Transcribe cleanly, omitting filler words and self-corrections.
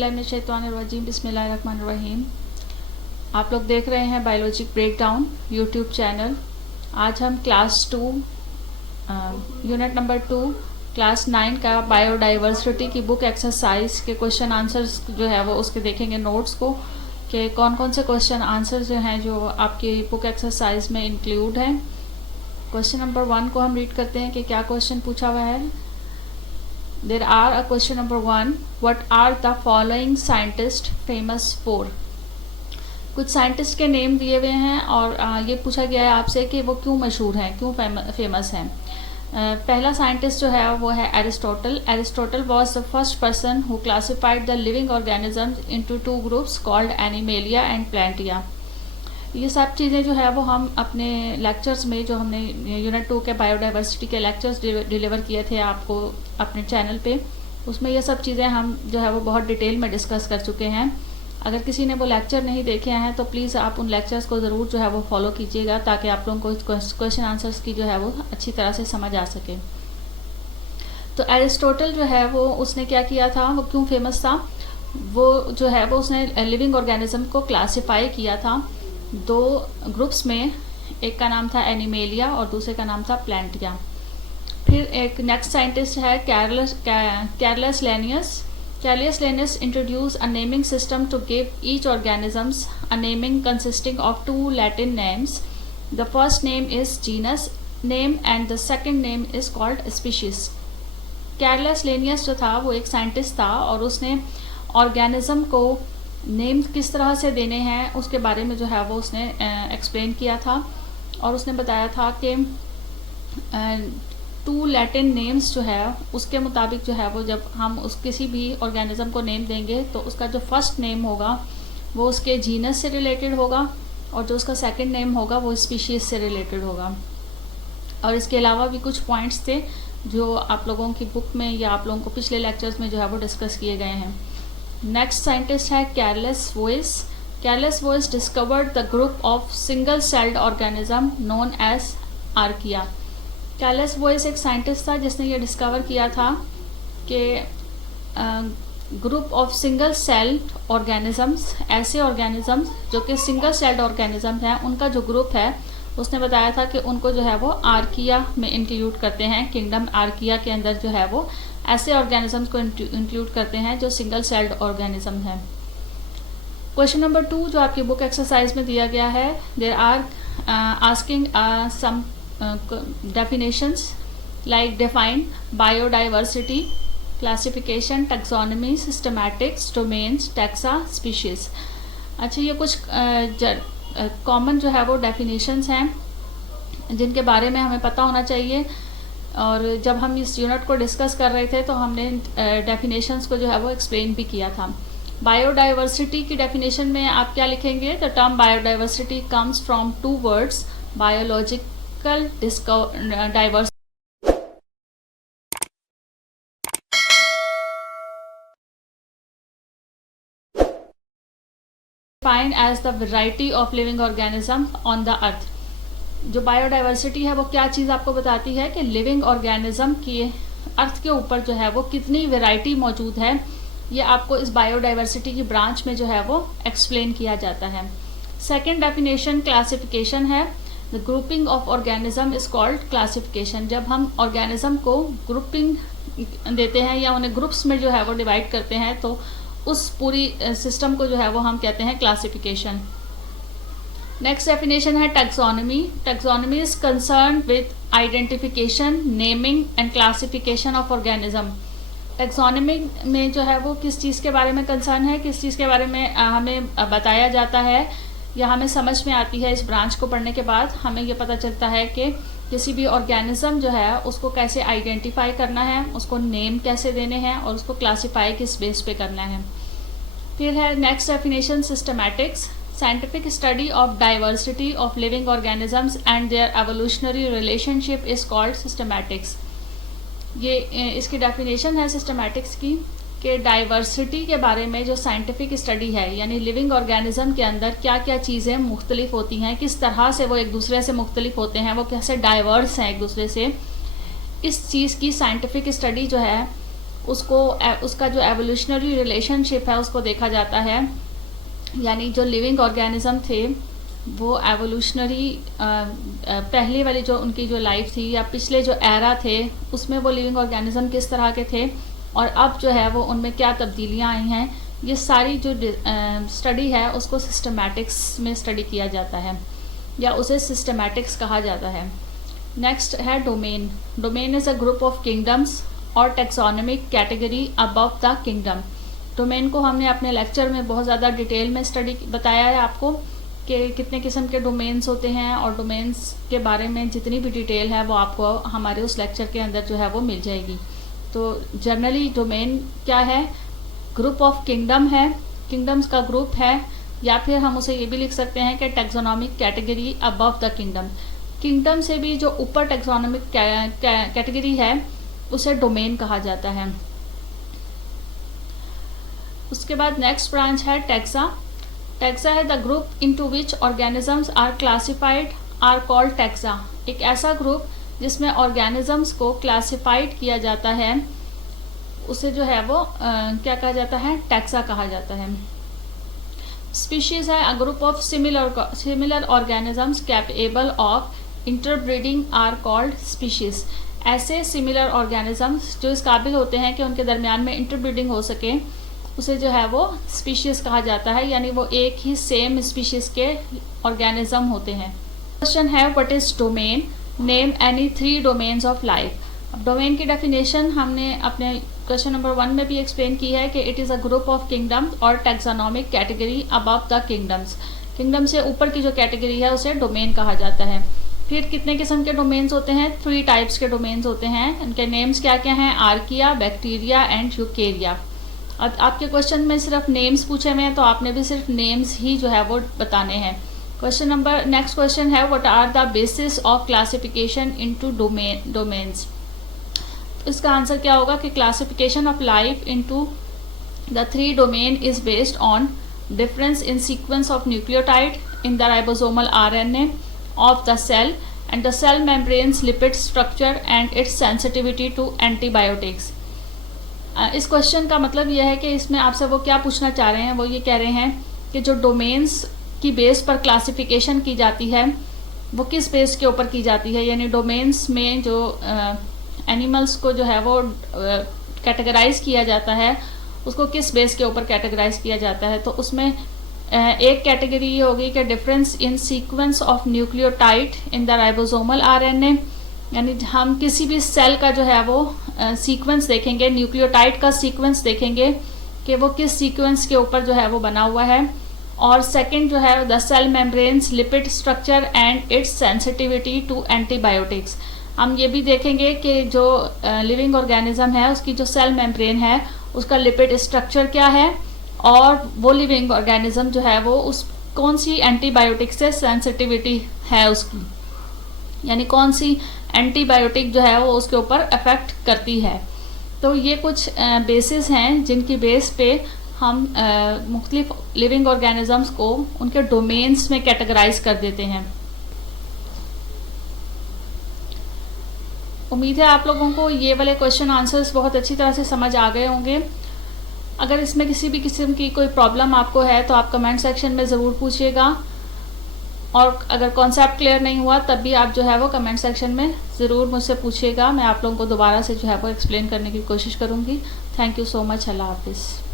बिस्मिल्लाहिर्रहमानिर्रहीम, बिस्मिल्लाहिर्रहमानिर्रहीम। आप लोग देख रहे हैं बायोलॉजिक ब्रेकडाउन यूट्यूब चैनल। आज हम क्लास 2 यूनिट नंबर 2 क्लास 9 का बायोडाइवर्सिटी की बुक एक्सरसाइज के क्वेश्चन आंसर्स जो है वो उसके देखेंगे नोट्स को कि कौन कौन से क्वेश्चन आंसर जो हैं जो आपकी बुक एक्सरसाइज में इंक्लूड हैं। क्वेश्चन नंबर 1 को हम रीड करते हैं कि क्या क्वेश्चन पूछा हुआ है। There are a question number 1. What are the following scientists famous for? कुछ साइंटिस्ट के नेम दिए हुए हैं और ये पूछा गया है आपसे कि वो क्यों मशहूर हैं, क्यों फेमस हैं। पहला साइंटिस्ट जो है वो है Aristotle. Aristotle was the first person who classified the living organisms into 2 groups called Animalia and Plantae. ये सब चीज़ें जो है वो हम अपने लेक्चर्स में जो हमने यूनिट 2 के बायोडाइवर्सिटी के लेक्चर्स डिलीवर किए थे आपको अपने चैनल पे, उसमें ये सब चीज़ें हम जो है वो बहुत डिटेल में डिस्कस कर चुके हैं। अगर किसी ने वो लेक्चर नहीं देखे हैं तो प्लीज़ आप उन लेक्चर्स को ज़रूर जो है वो फॉलो कीजिएगा ताकि आप लोगों को क्वेश्चन आंसर्स की जो है वो अच्छी तरह से समझ आ सके। तो एरिस्टोटल जो है वो उसने क्या किया था, वो क्यों फेमस था, वो जो है वो उसने लिविंग ऑर्गेनिज्म को क्लासीफाई किया था 2 ग्रुप्स में। एक का नाम था एनिमेलिया और दूसरे का नाम था प्लांटिया। फिर एक नेक्स्ट साइंटिस्ट है Carolus Linnaeus. Carolus Linnaeus introduce a naming system to give each organisms a naming consisting of 2 Latin names. The first name is genus name and the second name is called species. Carolus Linnaeus जो था वो एक scientist था और उसने organism को name किस तरह से देने हैं उसके बारे में जो है वो उसने एक्सप्लेन किया था और उसने बताया था कि 2 लैटिन नेम्स जो है उसके मुताबिक जो है वो जब हम उस किसी भी ऑर्गेनिज्म को नेम देंगे तो उसका जो फर्स्ट नेम होगा वो उसके जीनस से रिलेटेड होगा और जो उसका सेकंड नेम होगा वो स्पीशीज से रिलेटेड होगा। और इसके अलावा भी कुछ पॉइंट्स थे जो आप लोगों की बुक में या आप लोगों को पिछले लेक्चर्स में जो है वो डिस्कस किए गए हैं। नेक्स्ट साइंटिस्ट है Carolus Woese. Carolus Woese discovered the group of single celled organism known as archaea. Carolus Woese एक साइंटिस्ट था जिसने ये डिस्कवर किया था कि group of single celled organisms, ऐसे ऑर्गेनिजम्स जो कि सिंगल सेल्ड ऑर्गेनिजम्स हैं, उनका जो ग्रुप है उसने बताया था कि उनको जो है वो आर्किया में इंक्लूड करते हैं। किंगडम आर्किया के अंदर जो है वो ऐसे ऑर्गेनिजम्स को इंक्लूड करते हैं जो सिंगल सेल्ड ऑर्गेनिज्म हैं। क्वेश्चन नंबर 2 जो आपकी बुक एक्सरसाइज में दिया गया है, there are asking some definitions like define biodiversity, classification, taxonomy, systematics, domains, taxa, species. अच्छा, ये कुछ कॉमन जो है वो डेफिनेशंस हैं जिनके बारे में हमें पता होना चाहिए। और जब हम इस यूनिट को डिस्कस कर रहे थे तो हमने डेफिनेशंस को जो है वो एक्सप्लेन भी किया था। बायोडाइवर्सिटी की डेफिनेशन में आप क्या लिखेंगे, the term biodiversity comes from 2 words, biological diversity defined as the variety of living organism on the earth। जो बायोडाइवर्सिटी है वो क्या चीज़ आपको बताती है कि लिविंग ऑर्गेनिज्म की अर्थ के ऊपर जो है वो कितनी वैरायटी मौजूद है। ये आपको इस बायोडाइवर्सिटी की ब्रांच में जो है वो एक्सप्लेन किया जाता है। सेकेंड डेफिनेशन क्लासिफिकेशन है। The grouping of organism is called classification. जब हम ऑर्गेनिज्म को ग्रुपिंग देते हैं या उन्हें ग्रुप्स में जो है वो डिवाइड करते हैं तो उस पूरी सिस्टम को जो है वो हम कहते हैं क्लासिफिकेशन। नेक्स्ट डेफिनेशन है taxonomy. Taxonomy is concern with identification, naming and classification of organism. Taxonomy में जो है वो किस चीज़ के बारे में कंसर्न है, किस चीज़ के बारे में हमें बताया जाता है या हमें समझ में आती है। इस ब्रांच को पढ़ने के बाद हमें ये पता चलता है कि किसी भी ऑर्गेनिज्म जो है उसको कैसे आइडेंटिफाई करना है, उसको नेम कैसे देने हैं और उसको क्लासीफाई किस बेस पे करना है। फिर है next definition systematics. Scientific study of diversity of living organisms and their evolutionary relationship is called systematics. ये इसकी डेफिनेशन है सिस्टमैटिक्स की कि डाइवर्सिटी के बारे में जो साइंटिफिक स्टडी है, यानी लिविंग ऑर्गेनिज्म के अंदर क्या क्या चीज़ें मुख्तलिफ होती हैं, किस तरह से वो एक दूसरे से मुख्तलिफ होते हैं, वो कैसे डाइवर्स हैं एक दूसरे से, इस चीज़ की साइंटिफिक स्टडी जो है उसका जो एवोल्यूशनरी रिलेशनशिप है उसको देखा जाता है, यानी जो लिविंग ऑर्गेनिज्म थे वो एवोल्यूशनरी पहले वाली जो उनकी जो लाइफ थी या पिछले जो एरा थे उसमें वो लिविंग ऑर्गेनिज्म किस तरह के थे और अब जो है वो उनमें क्या तब्दीलियां आई हैं, ये सारी जो स्टडी है उसको सिस्टमैटिक्स में स्टडी किया जाता है या उसे सिस्टमैटिक्स कहा जाता है। नेक्स्ट है domain. Domain is a group of kingdoms और taxonomic category above the kingdom. Domain को हमने अपने लेक्चर में बहुत ज़्यादा डिटेल में स्टडी बताया है आपको कि कितने किस्म के डोमेन्स होते हैं, और डोमेन्स के बारे में जितनी भी डिटेल है वो आपको हमारे उस लेक्चर के अंदर जो है वो मिल जाएगी। तो जनरली डोमेन क्या है, ग्रुप ऑफ किंगडम है, किंगडम्स का ग्रुप है, या फिर हम उसे ये भी लिख सकते हैं कि taxonomic category above the kingdom. Kingdom से भी जो ऊपर टैक्सोनॉमिक कैटेगरी है उसे डोमेन कहा जाता है। उसके बाद नेक्स्ट ब्रांच है टैक्सा। टैक्सा है the group into which organisms are classified are called taxa. एक ऐसा ग्रुप जिसमें ऑर्गेनिजम्स को क्लासिफाइड किया जाता है उसे जो है वो क्या कहा जाता है, टैक्सा कहा जाता है। स्पीशीज है a group of similar organisms capable of interbreeding are called species. ऐसे सिमिलर ऑर्गेनिजम्स जो इस काबिल होते हैं कि उनके दरमियान में इंटरब्रीडिंग हो सके उसे जो है वो स्पीशीज कहा जाता है, यानी वो एक ही सेम स्पीशीज के ऑर्गेनिज्म होते हैं। क्वेश्चन है what is domain, name any 3 domains of life. अब डोमेन की डेफिनेशन हमने अपने क्वेश्चन नंबर 1 में भी एक्सप्लेन की है कि it is a group of kingdoms और taxonomic category above the kingdoms. Kingdom से ऊपर की जो कैटेगरी है उसे डोमेन कहा जाता है। फिर कितने किस्म के डोमेन्स होते हैं, 3 टाइप्स के डोमेन्स होते हैं। इनके नेम्स क्या क्या हैं, आर्किया, बैक्टीरिया एंड यूकेरिया। अब आपके क्वेश्चन में सिर्फ नेम्स पूछे हुए हैं तो आपने भी सिर्फ नेम्स ही जो है वो बताने हैं। नेक्स्ट क्वेश्चन है what are the basis of classification into domains. इसका आंसर क्या होगा कि classification of life into the 3 domain is based on difference in sequence of nucleotide in the ribosomal RNA of the cell and the cell membrane's lipid structure and its sensitivity to antibiotics। इस question का मतलब यह है कि इसमें आपसे वो क्या पूछना चाह रहे हैं, वो ये कह रहे हैं कि जो डोमेन्स की बेस पर क्लासिफिकेशन की जाती है वो किस बेस के ऊपर की जाती है, यानी डोमेन्स में जो एनिमल्स को जो है वो कैटेगराइज किया जाता है उसको किस बेस के ऊपर कैटेगराइज किया जाता है। तो उसमें एक कैटेगरी ये होगी कि difference in sequence of nucleotide in the ribosomal RNA, यानी हम किसी भी सेल का जो है वो सीक्वेंस देखेंगे, न्यूक्लियोटाइड का सीक्वेंस देखेंगे कि वो किस सीक्वेंस के ऊपर जो है वो बना हुआ है। और सेकंड जो है the cell membranes lipid structure and its sensitivity to antibiotics. हम ये भी देखेंगे कि जो लिविंग ऑर्गेनिज्म है उसकी जो सेल मेम्ब्रेन है उसका लिपिड स्ट्रक्चर क्या है और वो लिविंग ऑर्गेनिज्म जो है वो उस कौन सी एंटीबायोटिक से सेंसिटिविटी है उसकी, यानी कौन सी एंटीबायोटिक जो है वो उसके ऊपर अफेक्ट करती है। तो ये कुछ बेसिस हैं जिनकी बेस पे हम मुख्तलिफ लिविंग ऑर्गेनिजम्स को उनके डोमेन्स में कैटेगराइज कर देते हैं। उम्मीद है आप लोगों को ये वाले क्वेश्चन आंसर्स बहुत अच्छी तरह से समझ आ गए होंगे। अगर इसमें किसी भी किस्म की कोई प्रॉब्लम आपको है तो आप कमेंट सेक्शन में ज़रूर पूछिएगा, और अगर कॉन्सेप्ट क्लियर नहीं हुआ तब भी आप जो है वो कमेंट सेक्शन में ज़रूर मुझसे पूछिएगा। मैं आप लोगों को दोबारा से जो है वो एक्सप्लेन करने की कोशिश करूँगी। Thank you so much. अल्लाह हाफिज़।